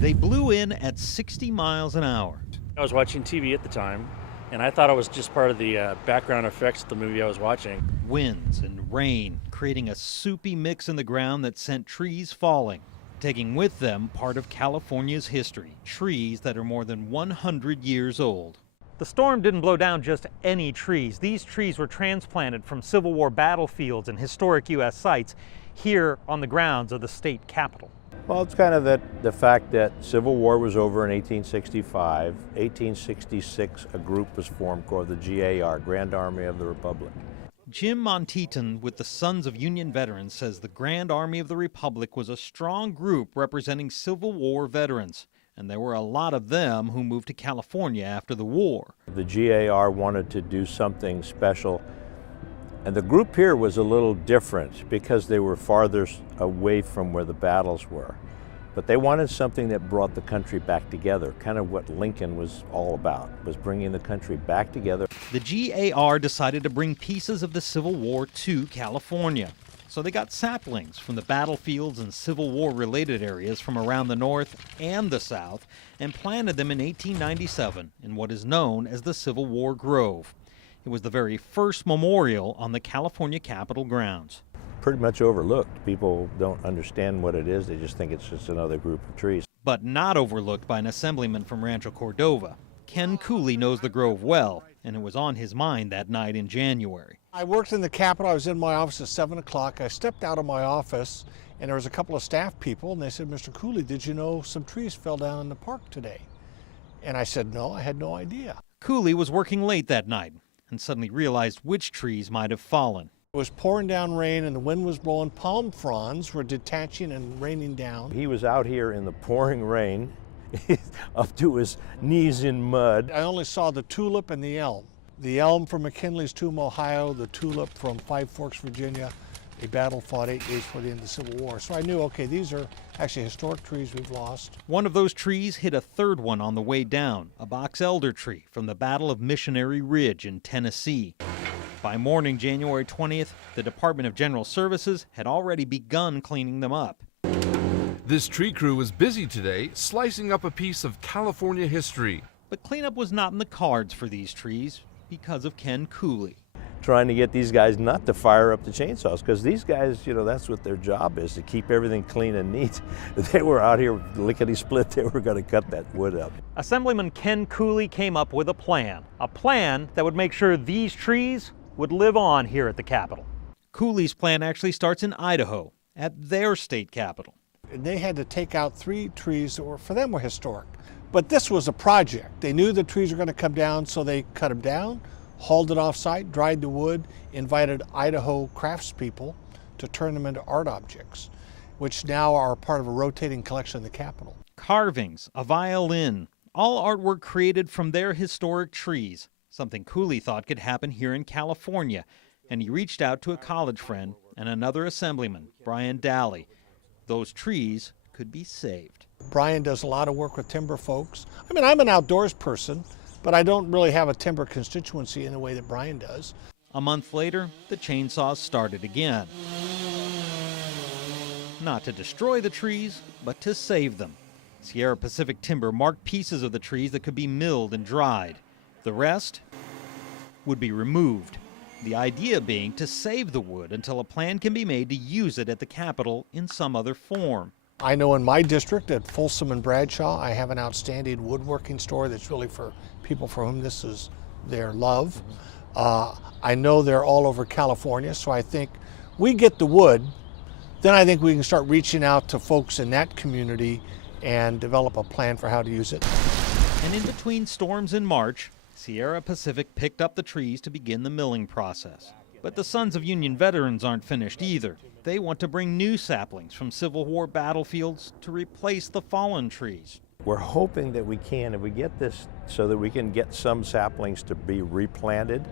They blew in at 60 miles an hour. I was watching TV at the time, and I thought it was just part of the background effects of the movie I was watching. Winds and rain, creating a soupy mix in the ground that sent trees falling, taking with them part of California's history, trees that are more than 100 years old. The storm didn't blow down just any trees. These trees were transplanted from Civil War battlefields and historic U.S. sites here on the grounds of the state capitol. Well, it's kind of the fact that Civil War was over in 1865. 1866, a group was formed called the GAR, Grand Army of the Republic. Jim Monteaton with the Sons of Union Veterans says the Grand Army of the Republic was a strong group representing Civil War veterans, and there were a lot of them who moved to California after the war. The GAR wanted to do something special, and the group here was a little different because they were farther away from where the battles were. But they wanted something that brought the country back together, kind of what Lincoln was all about, was bringing the country back together. The GAR decided to bring pieces of the Civil War to California. So they got saplings from the battlefields and Civil War related areas from around the North and the South and planted them in 1897 in what is known as the Civil War Grove. It was the very first memorial on the California Capitol grounds. Pretty much overlooked. People don't understand what it is. They just think it's just another group of trees. But not overlooked by an assemblyman from Rancho Cordova. Ken Cooley knows the Grove well, and it was on his mind that night in January. I worked in the Capitol. I was in my office at 7 o'clock. I stepped out of my office, and there was a couple of staff people, and they said, "Mr. Cooley, did you know some trees fell down in the park today?" And I said, "No, I had no idea." Cooley was working late that night and suddenly realized which trees might have fallen. It was pouring down rain and the wind was blowing. Palm fronds were detaching and raining down. He was out here in the pouring rain, up to his knees in mud. I only saw the tulip and the elm. The elm from McKinley's Tomb, Ohio, the tulip from Five Forks, Virginia. A battle fought 8 days before the end of the Civil War. So I knew, okay, these are actually historic trees we've lost. One of those trees hit a third one on the way down, a box elder tree from the Battle of Missionary Ridge in Tennessee. By morning, January 20th, the Department of General Services had already begun cleaning them up. This tree crew was busy today, slicing up a piece of California history. But cleanup was not in the cards for these trees because of Ken Cooley. Trying to get these guys not to fire up the chainsaws, because these guys, that's what their job is, to keep everything clean and neat. They were out here lickety-split. They were going to cut that wood up. Assemblyman Ken Cooley came up with a plan that would make sure these trees would live on here at the Capitol. Cooley's plan actually starts in Idaho, at their state capitol. They had to take out 3 trees that for them were historic. But this was a project. They knew the trees were going to come down, so they cut them down, hauled it off-site, dried the wood, invited Idaho craftspeople to turn them into art objects, which now are part of a rotating collection in the Capitol. Carvings, a violin, all artwork created from their historic trees, something Cooley thought could happen here in California, and he reached out to a college friend and another assemblyman, Brian Daly. Those trees could be saved. Brian does a lot of work with timber folks. I mean, I'm an outdoors person, but I don't really have a timber constituency in the way that Brian does. A month later, the chainsaws started again. Not to destroy the trees, but to save them. Sierra Pacific Timber marked pieces of the trees that could be milled and dried. The rest would be removed. The idea being to save the wood until a plan can be made to use it at the Capitol in some other form. I know in my district at Folsom and Bradshaw, I have an outstanding woodworking store that's really for people for whom this is their love. I know they're all over California, so I think we get the wood, then I think we can start reaching out to folks in that community and develop a plan for how to use it. And in between storms in March, Sierra Pacific picked up the trees to begin the milling process. But the Sons of Union Veterans aren't finished either. They want to bring new saplings from Civil War battlefields to replace the fallen trees. We're hoping that we can, if we get this so that we can get some saplings to be replanted.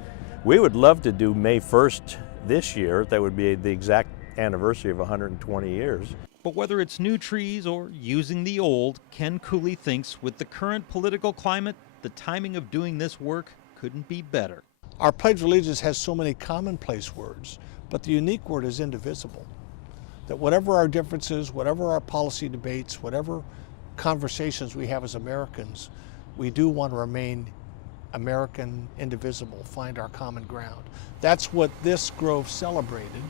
We would love to do May 1st this year. That would be the exact anniversary of 120 years. But whether it's new trees or using the old, Ken Cooley thinks with the current political climate, the timing of doing this work couldn't be better. Our Pledge of Allegiance has so many commonplace words, but the unique word is indivisible. That whatever our differences, whatever our policy debates, whatever conversations we have as Americans, we do want to remain American, indivisible, find our common ground. That's what this grove celebrated.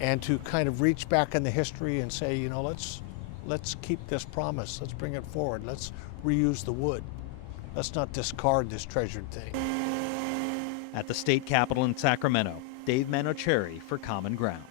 And to kind of reach back in the history and say, you know, let's keep this promise, let's bring it forward, let's reuse the wood. Let's not discard this treasured thing. At the state capitol in Sacramento, Dave Manocheri for Common Ground.